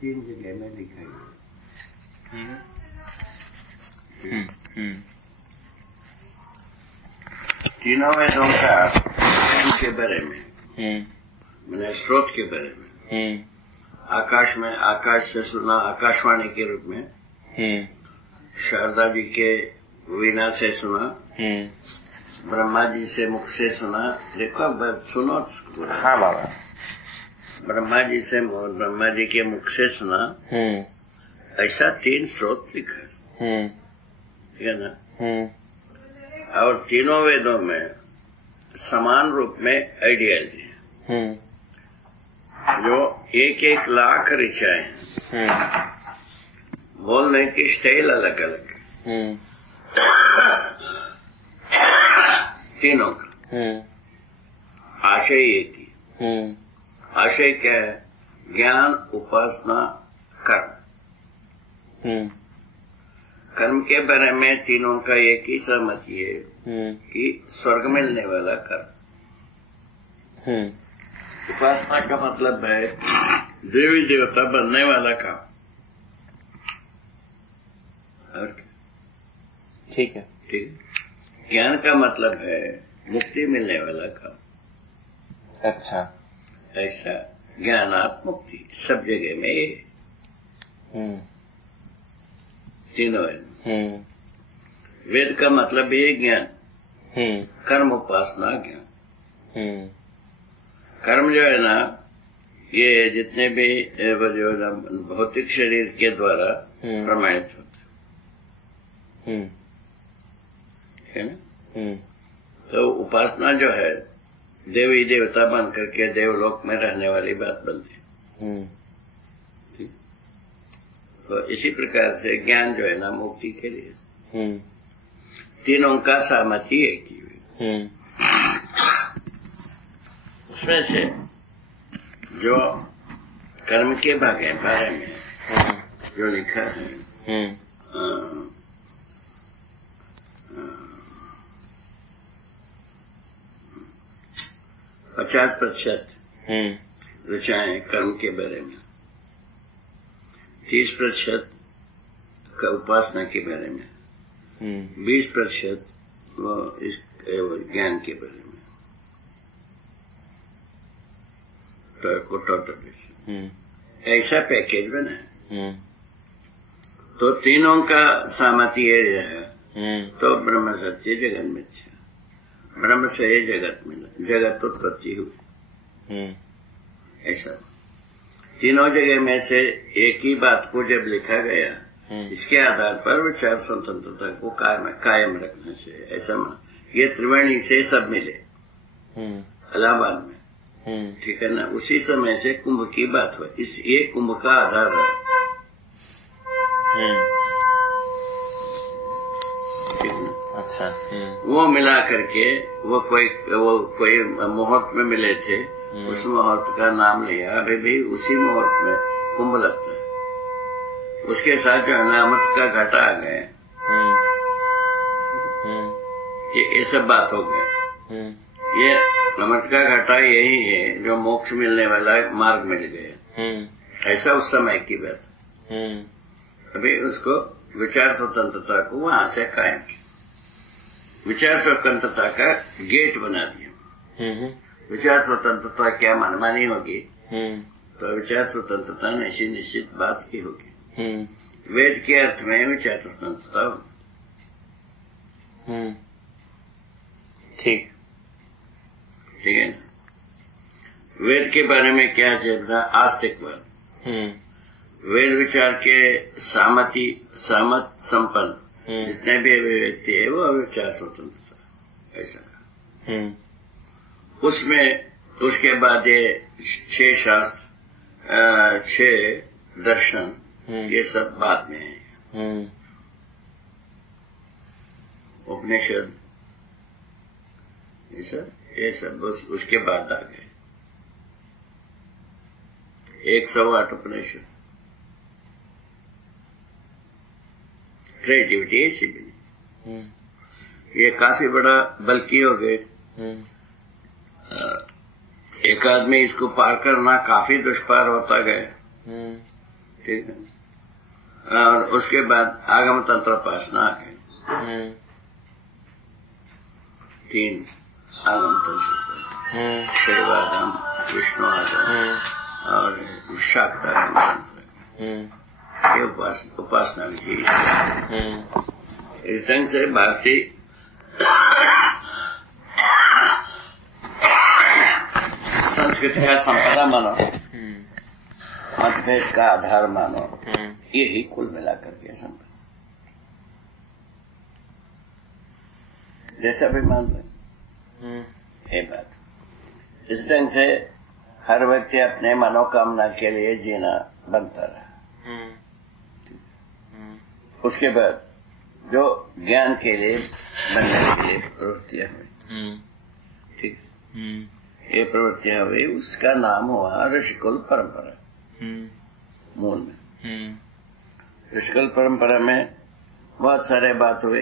3 जगह में लिखा है। तीनों वेदों का के बारे में, मैंने स्रोत के बारे में, आकाश में, आकाश से सुना, आकाशवाणी के रूप में, शारदा जी के वीणा से सुना, ब्रह्मा जी से मुख से सुना। देखो सुनो पूरा। हाँ बाबा। ब्रह्मा जी से, ब्रह्मा जी के मुख से सुना, ऐसा 3 स्रोत लिखा है, ठीक है ना। और तीनों वेदों में समान रूप में आइडियाज है, जो 1-1 लाख ऋचाएं हैं। बोलने की स्टाइल अलग अलग है तीनों का। आशय एक ही। आशय क्या है? ज्ञान, उपासना, कर्म। कर्म के बारे में तीनों का एक ही सहमति है कि स्वर्ग मिलने वाला कर्म। उपासना का मतलब है देवी देवता बनने वाला काम। और ठीक है, ठीक। ज्ञान का मतलब है मुक्ति मिलने वाला काम। अच्छा, ऐसा ज्ञानात् मुक्ति सब जगह में ये तीनों है। वेद का मतलब ये ज्ञान, कर्म, उपासना, ज्ञान। कर्म जो है ना, ये जितने भी जो है ना भौतिक शरीर के द्वारा प्रमाणित होते है ना। तो उपासना जो है देवी देवता बन करके देवलोक में रहने वाली बात बनती है। तो इसी प्रकार से ज्ञान जो है ना मुक्ति के लिए तीनों का सहमति एक ही हुई। उसमें से जो कर्म के बारे में जो लिखा है 50% ऋचाएं कर्म के बारे में, 30% का उपासना के बारे में, 20% वो इस ज्ञान के बारे में। टोटल ऐसा पैकेज बना है। तो तीनों का सहमति ये है, तो ब्रह्म सत्य जगत मिथ्या। ब्रह्म से ही जगत मिला, जगत उत्पत्ति हुई। ऐसा तीनों जगह में से एक ही बात को जब लिखा गया, इसके आधार पर विचार स्वतंत्रता को कायम रखना चाहिए। ऐसा ये त्रिवेणी से सब मिले इलाहाबाद में, ठीक है ना। उसी समय से कुंभ की बात हुई, इस एक कुंभ का आधार रहा। अच्छा। वो मिला करके वो कोई मुहूर्त में मिले थे, उस मुहूर्त का नाम लिया। अभी भी उसी मुहूर्त में कुंभ लगता है। उसके साथ जो है ना अमृत का घाटा आ गए, ये सब बात हो गए। ये अमृत का घाटा यही है जो मोक्ष मिलने वाला मार्ग मिल गया। ऐसा उस समय की बात। अभी उसको विचार स्वतंत्रता को वहां से कायम किया, विचार स्वतंत्रता का गेट बना दिया। विचार स्वतंत्रता क्या मनमानी होगी, तो विचार स्वतंत्रता निश्चित बात की होगी। वेद के अर्थ में विचार स्वतंत्रता होगी। ठीक है ना। वेद के बारे में क्या चलता? आस्तिकवाद। वेद विचार के सहमत संपन्न जितने भी अभिव्यक्ति है वो विचार स्वतंत्रता, ऐसा। उसमें उसके बाद ये 6 शास्त्र, 6 दर्शन, ये सब बाद में है। उपनिषद, ये सब उसके बाद आ गए। 108 उपनिषद। क्रिएटिविटी ऐसी भी ये काफी बड़ा बल्कि हो गए। एक आदमी इसको पार करना काफी दुष्पार होता गया। ठीक है। और उसके बाद आगम तंत्र उपासना आ गई। 3 आगम तंत्र, शैवागम, विष्णु आगम और शाक्तागम तंत्र। ये उपासना विधि इस ढंग से भारतीय संस्कृति का संपदा मानो, मतभेद का आधार मानो, यही कुल मिलाकर के संपदा जैसा भी मान लो ये बात। इस ढंग से हर व्यक्ति अपने मनोकामना के लिए जीना बनता रहा। उसके बाद जो ज्ञान के लिए बनने के लिए प्रवृत्तियां हुई, ठीक है, ये प्रवृत्तियां हुई, उसका नाम हुआ ऋषिकुल परंपरा। मूल में ऋषिकुल परंपरा में बहुत सारे बात हुए।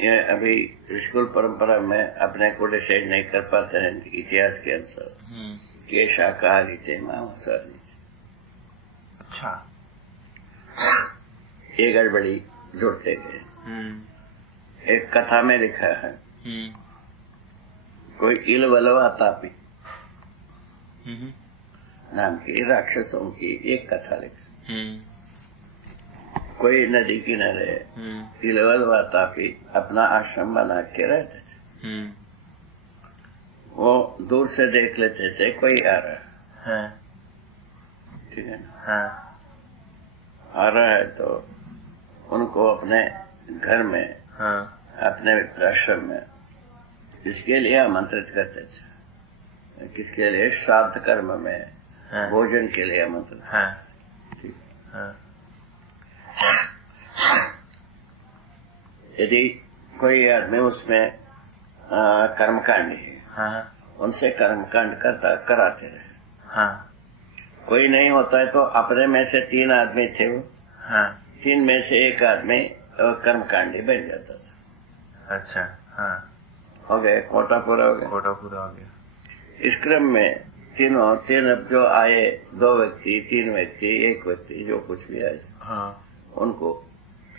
ये अभी ऋषिकुल परंपरा में अपने को डिसाइड नहीं कर पाते हैं इतिहास के अनुसार कि शाकाहारी थे, मांसाहारी थे। अच्छा, ये गड़बड़ी जुड़ते गए। एक कथा में लिखा है, कोई इलवलवा तापी नाम की राक्षसों की एक कथा लिखी। कोई नदी किनारे इलवलवा तापी अपना आश्रम बना के रहते थे। वो दूर से देख लेते थे कोई आ रहा है, ठीक है ना, आ रहा है तो उनको अपने घर में, अपने आश्रम में इसके लिए आमंत्रित करते थे। किसके लिए? श्राद्ध कर्म में भोजन के लिए आमंत्रित। यदि कोई आदमी उसमें कर्मकांडी है, उनसे कर्मकांड कराते रहे। कोई नहीं होता है तो अपने में से 3 आदमी थे, वो 3 में से एक आदमी कर्मकांडी बन जाता था। अच्छा, हो गए, कोटा पूरा हो गया। इस क्रम में तीन जो आए, 2 व्यक्ति, 3 व्यक्ति, 1 व्यक्ति, जो कुछ भी आए, उनको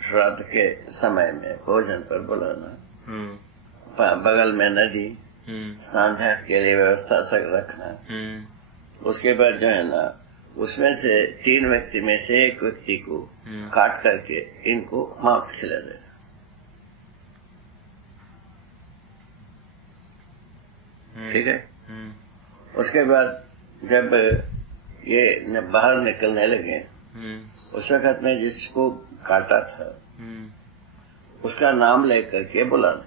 श्राद्ध के समय में भोजन पर बुलाना, बगल में नदी, स्नान घाट के लिए व्यवस्था रखना। उसके बाद जो है ना, उसमें से 3 व्यक्ति में से 1 व्यक्ति को काट करके इनको मांस खिला देना। ठीक है। उसके बाद जब ये बाहर निकलने लगे, उस वक्त में जिसको काटा था उसका नाम लेकर के बुलाना।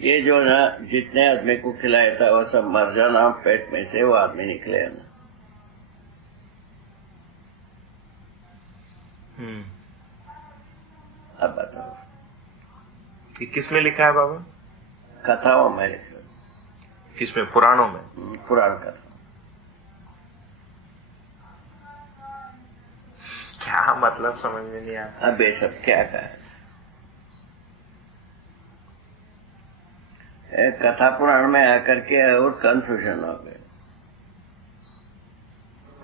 ये जो ना जितने आदमी को खिलाया था वो सब मर जाना, पेट में से वो आदमी निकले ना। अब बताओ, ये किसमें लिखा है बाबा? कथाओं में लिखा। किसमें? पुराणों में? पुराण कथा। क्या मतलब समझ में नहीं आता। अब ये सब क्या कहा? कथा पुराण में आकर के और कंफ्यूजन हो गए,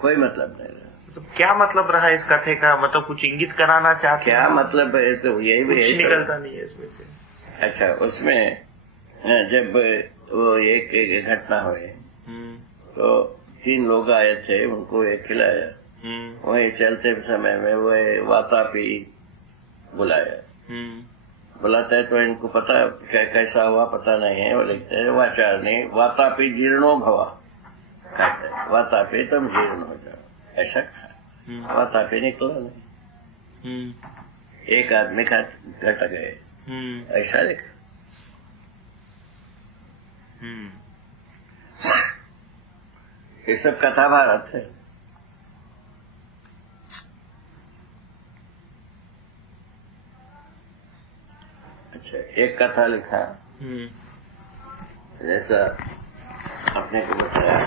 कोई मतलब नहीं रहा। तो क्या मतलब रहा इस कथे का? मतलब कुछ इंगित कराना चाहते? क्या मतलब है? तो यही भी कुछ निकलता नहीं है इसमें से। अच्छा, उसमें जब वो एक घटना हुई तो 3 लोग आए थे, उनको एक खिलाया। वही चलते समय में वो वातापी बुलाया। बुलाता है तो इनको पता कैसा हुआ पता नहीं है। वो लिखते हैं वाचारणी वातापी जीर्णो भवा, कहते हैं वातापी तुम जीर्ण हो जाओ, ऐसा कहा। वातापी निकला नहीं, एक आदमी का घट गए, ऐसा लिखा। ये सब कथा भारत है। अच्छा, एक कथा लिखा जैसा अपने को बताया,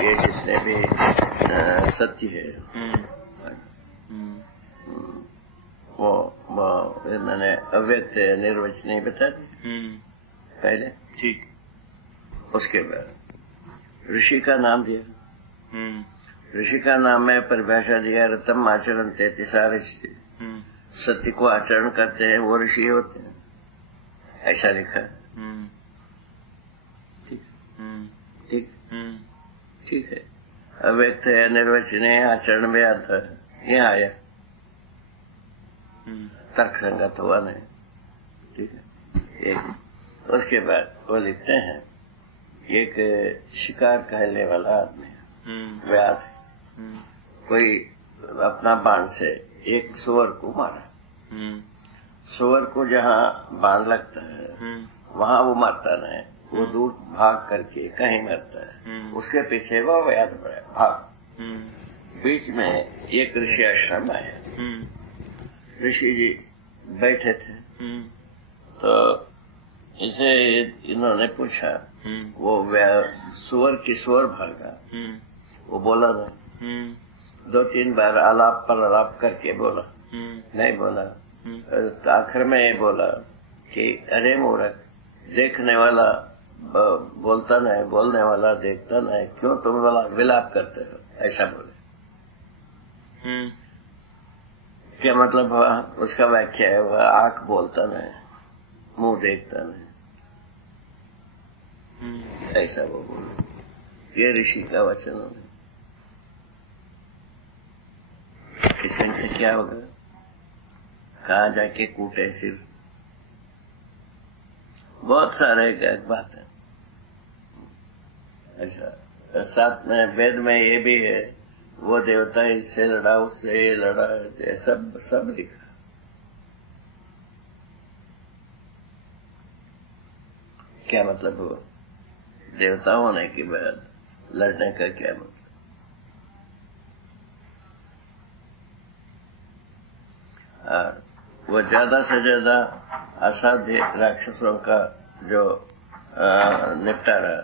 ये जिसने भी सत्य है वो मैंने अव्यक्त निर्वचनीय बता दी पहले, ठीक। उसके बाद ऋषि का नाम दिया। ऋषि का नाम है परिभाषा दिया रतम आचरण 33 ऋषि सत्य को आचरण करते हैं वो ऋषि होते हैं, ऐसा लिखा है। ठीक ठीक ठीक है। अव्यक्त है, निर्वचनीय, आचरण में आता है, यहाँ आया, तर्क संगत हुआ नहीं। ठीक है। एक उसके बाद वो लिखते हैं एक शिकार कहने वाला आदमी व्याध कोई अपना बाण से एक सुअर को मारा। सुअर को जहाँ बाण लगता है वहाँ वो मरता नहीं, वो दूर भाग करके कहीं मरता है, उसके पीछे वो व्याध भाग। बीच में एक ऋषि आश्रम आया, ऋषि जी बैठे थे, तो इसे इन्होंने पूछा, वो सुअर की सुअर भागा, वो बोला नहीं, 2-3 बार आलाप पर आलाप करके बोला, नहीं बोला, तो आखिर में ये बोला कि अरे मूर्ख, देखने वाला बोलता नहीं, बोलने वाला देखता नहीं, क्यों तुम विलाप करते हो, ऐसा बोले। क्या मतलब हुआ? उसका व्याख्या है वह आंख बोलता नहीं, मुंह देखता नहीं, ऐसा वो बोले। ये ऋषि का वचन है। इसमें से क्या होगा? कहाँ जाके कूटे सिर, बहुत सारे बात है। अच्छा, साथ में वेद में ये भी है, वो देवता इससे लड़ा, उससे ये लड़ा, सब लिखा। क्या मतलब हुआ? देवता होने के बाद लड़ने का क्या मतलब? वो ज्यादा से ज्यादा असाध्य राक्षसों का जो निपटारा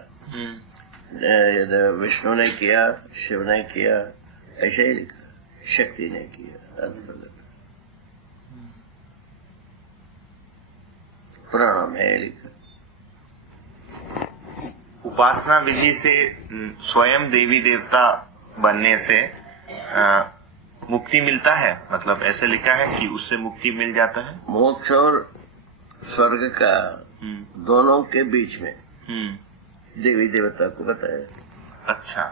विष्णु ने किया, शिव ने किया, ऐसे ही लिखा, शक्ति ने किया, पुराणों में लिखा। उपासना विधि से स्वयं देवी देवता बनने से मुक्ति मिलता है, मतलब ऐसे लिखा है कि उससे मुक्ति मिल जाता है। मोक्ष और स्वर्ग का दोनों के बीच में देवी देवता को बताया। अच्छा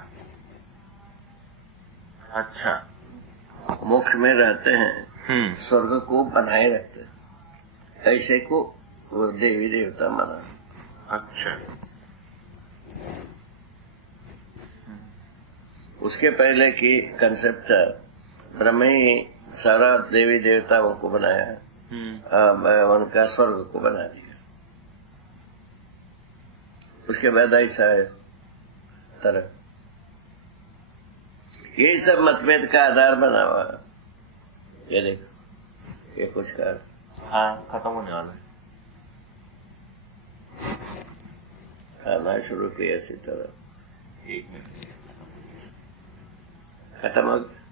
अच्छा, मोक्ष में रहते हैं, स्वर्ग को बनाए रखते हैं, ऐसे को वो देवी देवता माना। अच्छा, उसके पहले की कंसेप्ट ब्रह्म ही सारा देवी देवताओं को बनाया, उनका स्वर्ग को बना दिया। उसके बाद ऐसा है तरह, यही सब मतभेद का आधार बना हुआ। ये देखो, ये कुछ कर, हाँ, खत्म होने वाला है। खाना शुरू किया इसी तरह, 1 मिनट खत्म हो गया।